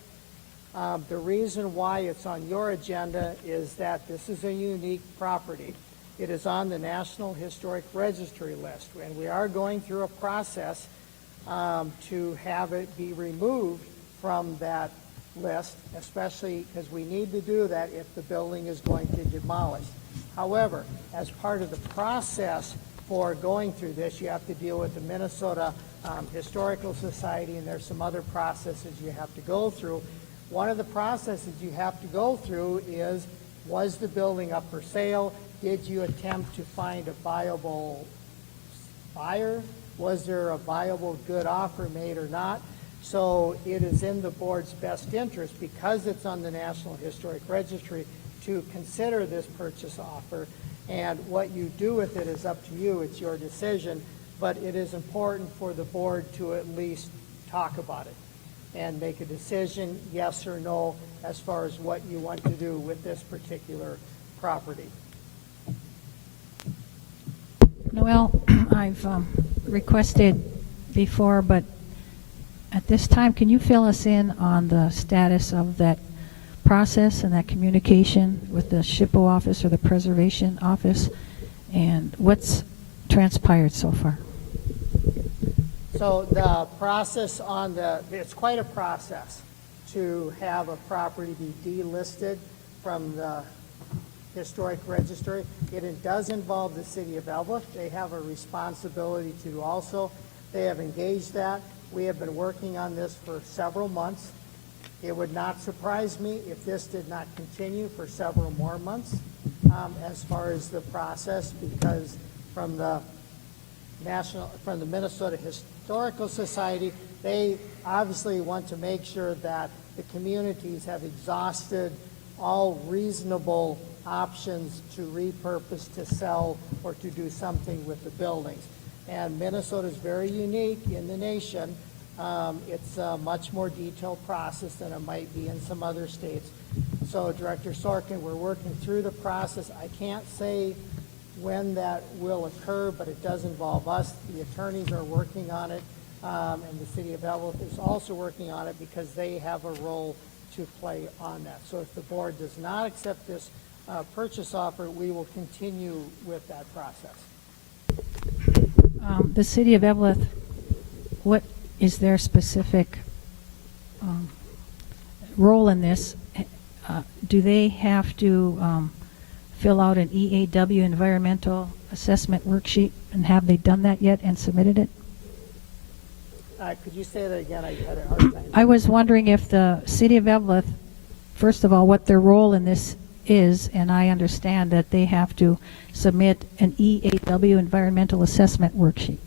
The reason why it's on your agenda is that this is a unique property. It is on the National Historic Registry list, and we are going through a process to have it be removed from that list, especially because we need to do that if the building is going to demolish. However, as part of the process for going through this, you have to deal with the Minnesota Historical Society, and there's some other processes you have to go through. One of the processes you have to go through is, was the building up for sale? Did you attempt to find a viable buyer? Was there a viable good offer made or not? So it is in the board's best interest, because it's on the National Historic Registry, to consider this purchase offer. And what you do with it is up to you. It's your decision. But it is important for the board to at least talk about it and make a decision, yes or no, as far as what you want to do with this particular property. Noel, I've requested before, but at this time, can you fill us in on the status of that process and that communication with the SHPO office or the preservation office, and what's transpired so far? So the process it's quite a process to have a property be delisted from the historic registry. It does involve the city of Evelyn. They have a responsibility to also. They have engaged that. We have been working on this for several months. It would not surprise me if this did not continue for several more months as far as the process, because from the Minnesota Historical Society, they obviously want to make sure that the communities have exhausted all reasonable options to repurpose, to sell, or to do something with the buildings. And Minnesota is very unique in the nation. It's a much more detailed process than it might be in some other states. So Director Sorkin, we're working through the process. I can't say when that will occur, but it does involve us. The attorneys are working on it, and the City of Evelyn is also working on it because they have a role to play on that. So if the board does not accept this purchase offer, we will continue with that process. The City of Evelyn, what is their specific role in this? Do they have to fill out an EAW environmental assessment worksheet, and have they done that yet and submitted it? Could you say that again? I had a hard time. I was wondering if the City of Evelyn, first of all, what their role in this is, and I understand that they have to submit an EAW environmental assessment worksheet.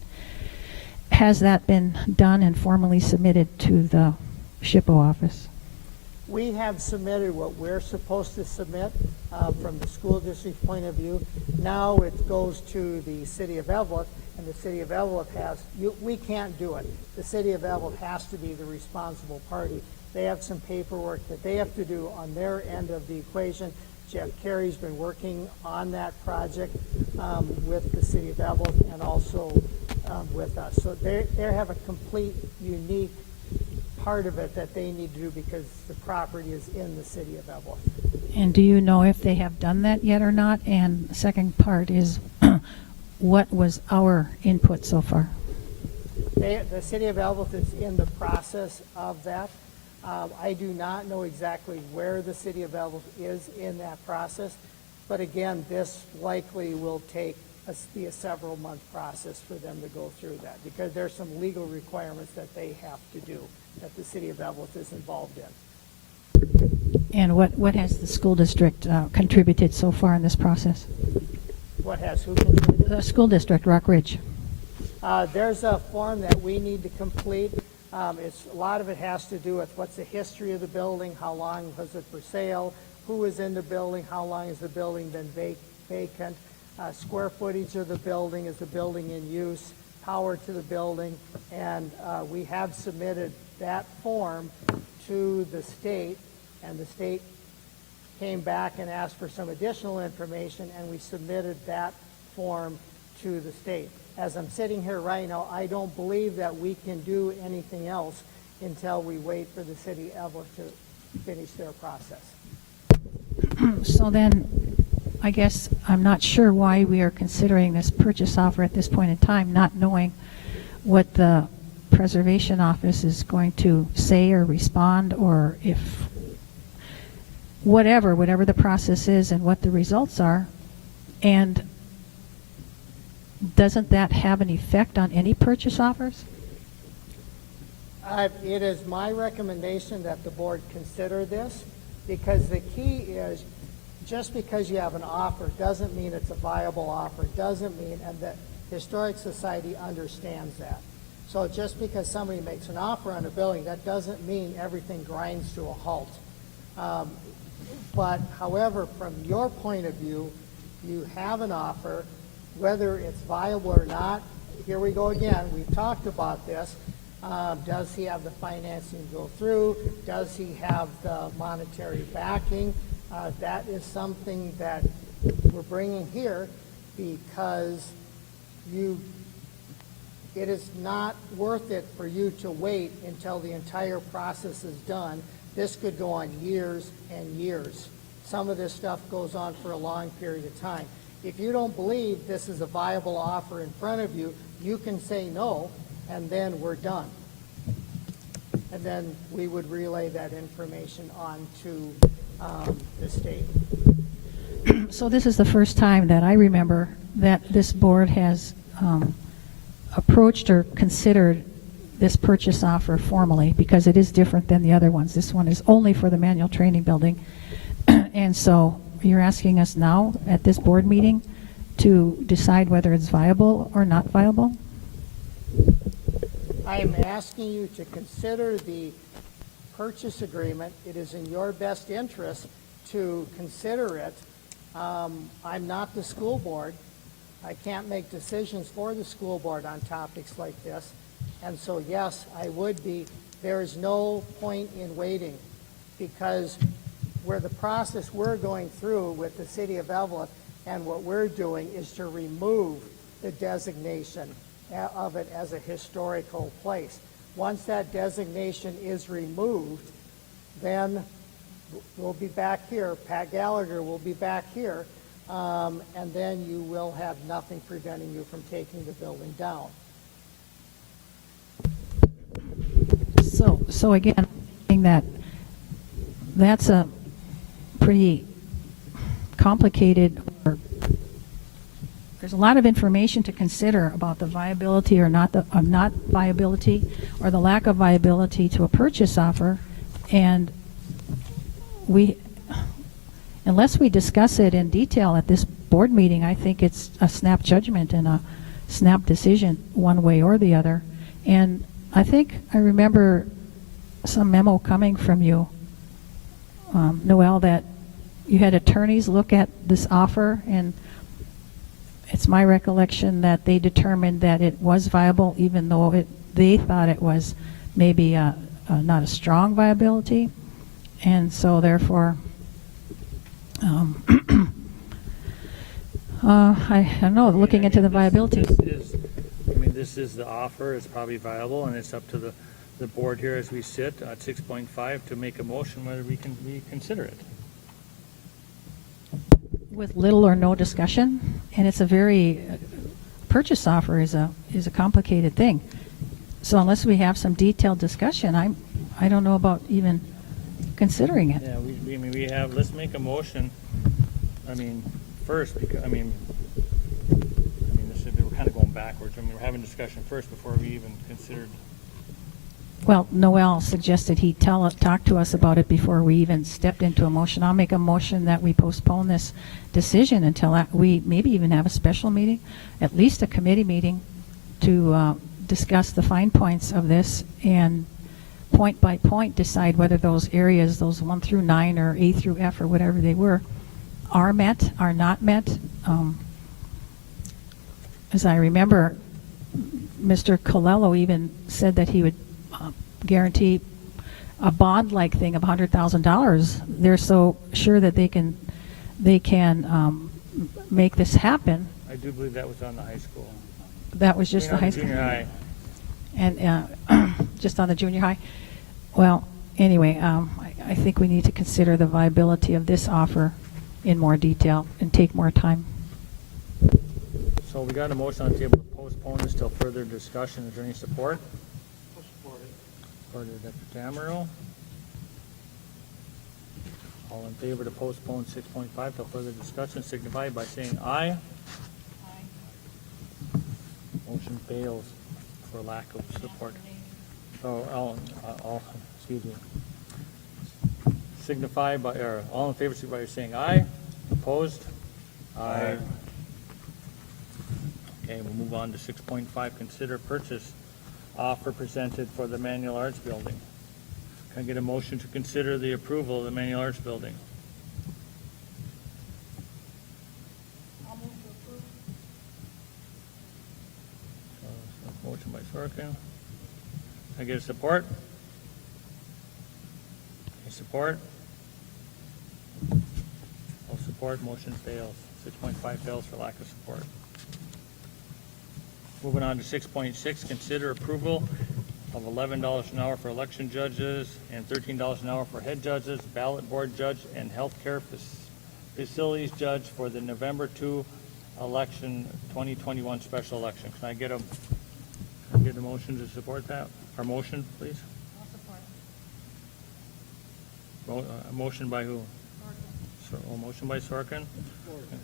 Has that been done and formally submitted to the SHPO office? We have submitted what we're supposed to submit from the school district point of view. Now it goes to the City of Evelyn, and the City of Evelyn we can't do it. The City of Evelyn has to be the responsible party. They have some paperwork that they have to do on their end of the equation. Jeff Carey's been working on that project with the City of Evelyn and also with us. So they have a complete, unique part of it that they need to do because the property is in the City of Evelyn. And do you know if they have done that yet or not? And the second part is, what was our input so far? The City of Evelyn is in the process of that. I do not know exactly where the City of Evelyn is in that process, but again, this likely will be a several-month process for them to go through that because there's some legal requirements that they have to do that the City of Evelyn is involved in. And what has the school district contributed so far in this process? What has who contributed? The school district, Rock Ridge. There's a form that we need to complete. A lot of it has to do with what's the history of the building, how long was it for sale, who was in the building, how long has the building been vacant, square footage of the building, is the building in use, power to the building, and we have submitted that form to the state, and the state came back and asked for some additional information, and we submitted that form to the state. As I'm sitting here right now, I don't believe that we can do anything else until we wait for the City of Evelyn to finish their process. So then, I guess I'm not sure why we are considering this purchase offer at this point in time, not knowing what the Preservation Office is going to say or respond, or if whatever the process is and what the results are. And doesn't that have an effect on any purchase offers? It is my recommendation that the board consider this, because the key is just because you have an offer doesn't mean it's a viable offer, doesn't mean, and the Historic Society understands that. So just because somebody makes an offer on a building, that doesn't mean everything grinds to a halt. But however, from your point of view, you have an offer, whether it's viable or not. Here we go again. We've talked about this. Does he have the financing to go through? Does he have the monetary backing? That is something that we're bringing here because it is not worth it for you to wait until the entire process is done. This could go on years and years. Some of this stuff goes on for a long period of time. If you don't believe this is a viable offer in front of you, you can say no, and then we're done. And then we would relay that information on to the state. So this is the first time that I remember that this board has approached or considered this purchase offer formally, because it is different than the other ones. This one is only for the manual training building. And so you're asking us now at this board meeting to decide whether it's viable or not viable? I am asking you to consider the purchase agreement. It is in your best interest to consider it. I'm not the school board. I can't make decisions for the school board on topics like this. And so, yes, I would be. There is no point in waiting, because where the process we're going through with the city of Evelyn and what we're doing is to remove the designation of it as a historical place. Once that designation is removed, then we'll be back here. Pat Gallagher will be back here, and then you will have nothing preventing you from taking the building down. So again, saying that that's a pretty complicated, or there's a lot of information to consider about the viability or not viability, or the lack of viability to a purchase offer. And unless we discuss it in detail at this board meeting, I think it's a snap judgment and a snap decision one way or the other. And I think I remember some memo coming from you, Noel, that you had attorneys look at this offer, and it's my recollection that they determined that it was viable, even though they thought it was maybe not a strong viability. And so therefore, I don't know, looking into the viability. This is the offer, it's probably viable, and it's up to the board here as we sit at 6.5 to make a motion whether we can reconsider it. With little or no discussion, and it's a very, purchase offer is a complicated thing. So unless we have some detailed discussion, I don't know about even considering it. Yeah, we have, let's make a motion, first, because, we're kind of going backwards. We're having discussion first before we even considered. Well, Noel suggested he talk to us about it before we even stepped into a motion. I'll make a motion that we postpone this decision until we maybe even have a special meeting, at least a committee meeting, to discuss the fine points of this and point by point decide whether those areas, those 1 through 9 or A through F or whatever they were, are met, are not met. As I remember, Mr. Colello even said that he would guarantee a bond-like thing of $100,000. They're so sure that they can make this happen. I do believe that was on the high school. That was just the high school. Junior high. And just on the junior high. Well, anyway, I think we need to consider the viability of this offer in more detail and take more time. So we got a motion on the table to postpone this till further discussion. Is there any support? Supported Dr. Tamero. All in favor to postpone 6.5 till further discussion signify by saying aye. Motion fails for lack of support. So, excuse me. Signify by, or all in favor signify by saying aye. Opposed? Aye. Okay, we'll move on to 6.5. Consider purchase offer presented for the Manual Arts Building. Can I get a motion to consider the approval of the Manual Arts Building? I'll move to approve. Motion by Sorkin. Can I get a support? Any support? No support, motion fails. 6.5 fails for lack of support. Moving on to 6.6, consider approval of $11 an hour for election judges and $13 an hour for head judges, ballot board judge, and healthcare facilities judge for the November 2 election, 2021 special election. Can I get a motion to support that? Our motion, please? I'll support. A motion by who? Sorkin. Motion by Sorkin.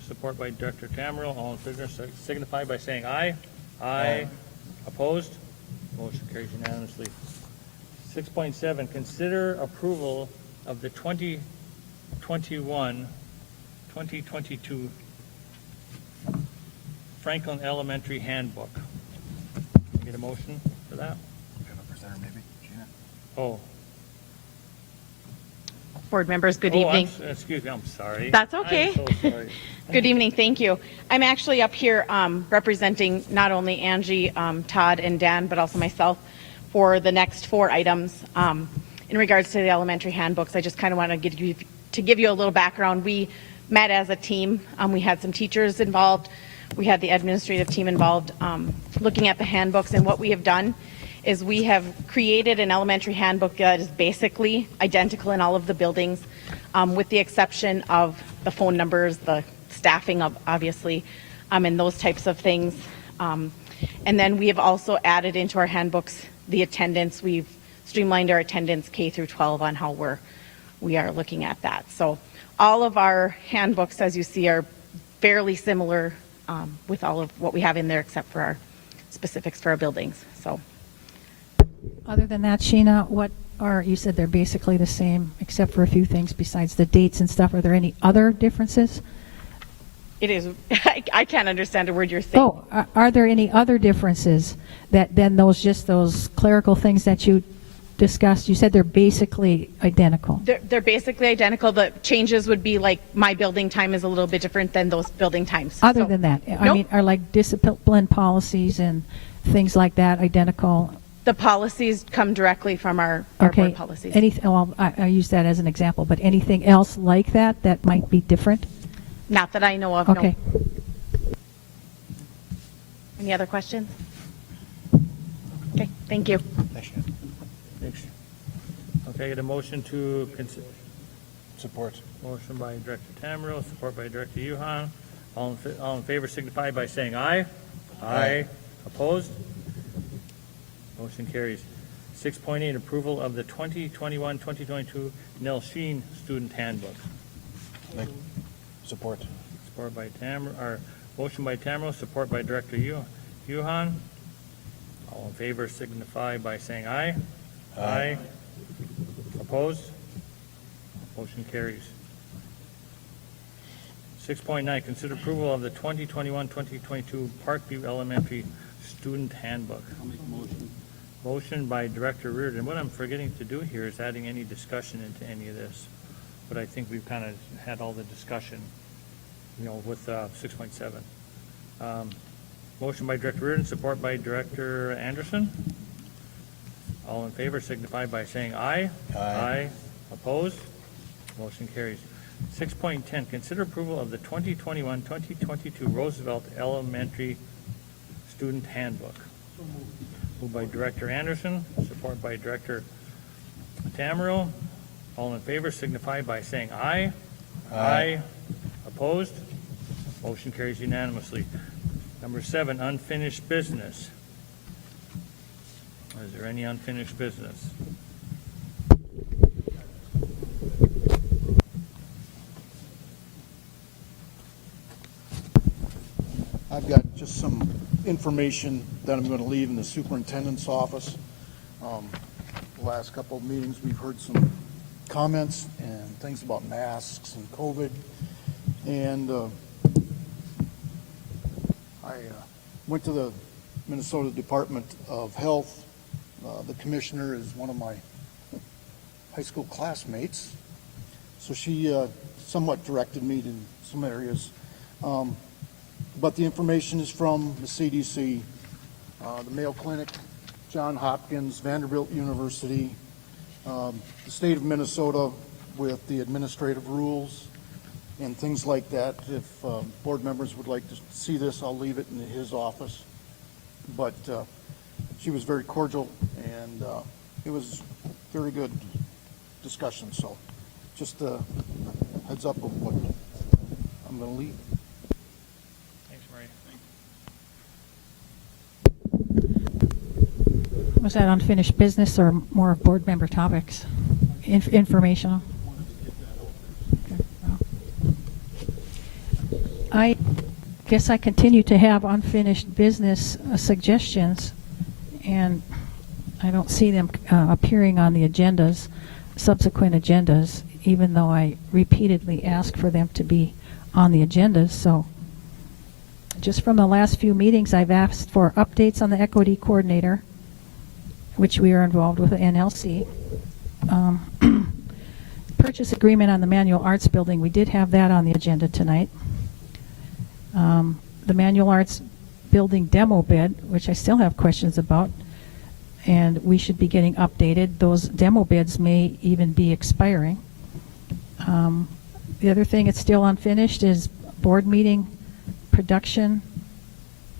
Support by Director Tamero. All in favor signify by saying aye. Aye. Opposed? Motion carries unanimously. 6.7, consider approval of the 2021-2022 Franklin Elementary Handbook. Get a motion for that? Oh. Board members, good Oh, evening. Excuse me, I'm sorry. That's okay. I'm so sorry. Good evening, thank you. I'm actually up here representing not only Angie, Todd, and Dan, but also myself for the next 4 items. In regards to the elementary handbooks, I just kind of want to give you a little background. We met as a team. We had some teachers involved. We had the administrative team involved looking at the handbooks, and what we have done is we have created an elementary handbook that is basically identical in all of the buildings, with the exception of the phone numbers, the staffing, obviously, and those types of things. And then we have also added into our handbooks the attendance. We've streamlined our attendance K through 12 on how we are looking at that. So all of our handbooks, as you see, are fairly similar with all of what we have in there, except for our specifics for our buildings. So. Other than that, Sheena, you said they're basically the same, except for a few things besides the dates and stuff. Are there any other differences? It is, I can't understand a word you're saying. Oh, are there any other differences than those clerical things that you discussed? You said they're basically identical. They're basically identical. The changes would be like my building time is a little bit different than those building times. Other So- than that, I Nope. mean, are like discipline policies and things like that identical? The policies come directly from our Okay. board policies. Well, I use that as an example, but anything else like that might be different? Not that I know of, no. Okay. Any other questions? Okay, thank you. Thanks. Okay, get a motion to consider. Support. Motion by Director Tamro, support by Director Yuhan. All in favor signify by saying aye. Aye. Opposed? Motion carries. 6.8, approval of the 2021-2022 Nell Sheen Student Handbook. Support. Support by motion by Tamro, support by Director Yuhan. All in favor signify by saying aye. Aye. Opposed? Motion carries. 6.9, consider approval of the 2021-2022 Parkview Elementary Student Handbook. I'll make a motion. Motion by Director Reardon. What I'm forgetting to do here is adding any discussion into any of this. But I think we've kind of had all the discussion, with 6.7. Motion by Director Reardon, support by Director Anderson. All in favor signify by saying aye. Aye. Opposed? Motion carries. 6.10, consider approval of the 2021-2022 Roosevelt Elementary Student Handbook. Moved by Director Anderson, support by Director Tamro. All in favor signify by saying aye. Aye. Opposed? Motion carries unanimously. Number 7, unfinished business. Is there any unfinished business? I've got just some information that I'm going to leave in the superintendent's office. The last couple of meetings, we've heard some comments and things about masks and COVID. And I went to the Minnesota Department of Health. The commissioner is one of my high school classmates. So she somewhat directed me to some areas. But the information is from the CDC, the Mayo Clinic, Johns Hopkins, Vanderbilt University, the state of Minnesota with the administrative rules and things like that. If board members would like to see this, I'll leave it in his office. But she was very cordial, and it was very good discussion. So just a heads up of what I'm going to leave. Thanks, Marie. Was that unfinished business or more of board member topics? Informational? Okay, well. I guess I continue to have unfinished business suggestions, and I don't see them appearing on the agendas, subsequent agendas, even though I repeatedly asked for them to be on the agendas. So just from the last few meetings, I've asked for updates on the equity coordinator, which we are involved with, the NLC. Purchase agreement on the Manual Arts building, we did have that on the agenda tonight. The Manual Arts building demo bid, which I still have questions about, and we should be getting updated. Those demo bids may even be expiring. The other thing that's still unfinished is board meeting production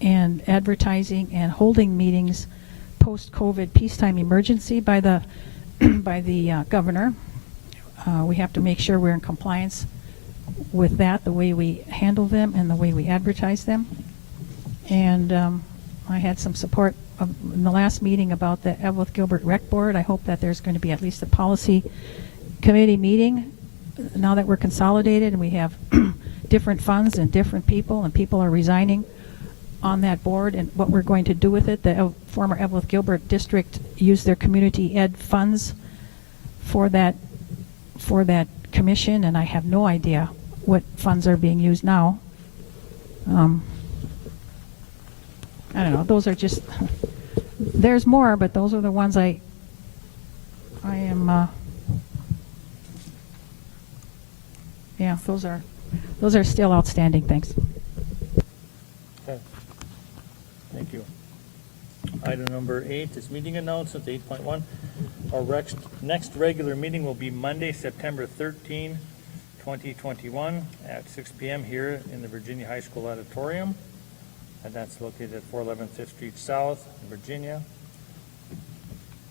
and advertising and holding meetings post-COVID peacetime emergency by the by the governor. We have to make sure we're in compliance with that, the way we handle them and the way we advertise them. And I had some support in the last meeting about the Evelyn Gilbert Rec Board. I hope that there's going to be at least a policy committee meeting now that we're consolidated and we have different funds and different people, and people are resigning on that board, and what we're going to do with it. The former Evelyn Gilbert district used their community ed funds for that commission, and I have no idea what funds are being used now. I don't know. Those are just, there's more, but those are the ones I am, yeah, those are still outstanding things. Okay. Thank you. Item number 8 is meeting announcements, 8.1. Our next regular meeting will be Monday, September 13, 2021 at 6 p.m. here in the Virginia High School Auditorium. And that's located at 411 5th Street South, Virginia.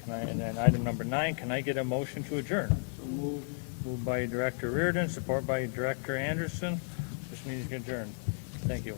And then item number 9, can I get a motion to adjourn? Moved by Director Reardon, support by Director Anderson. This meeting is adjourned. Thank you.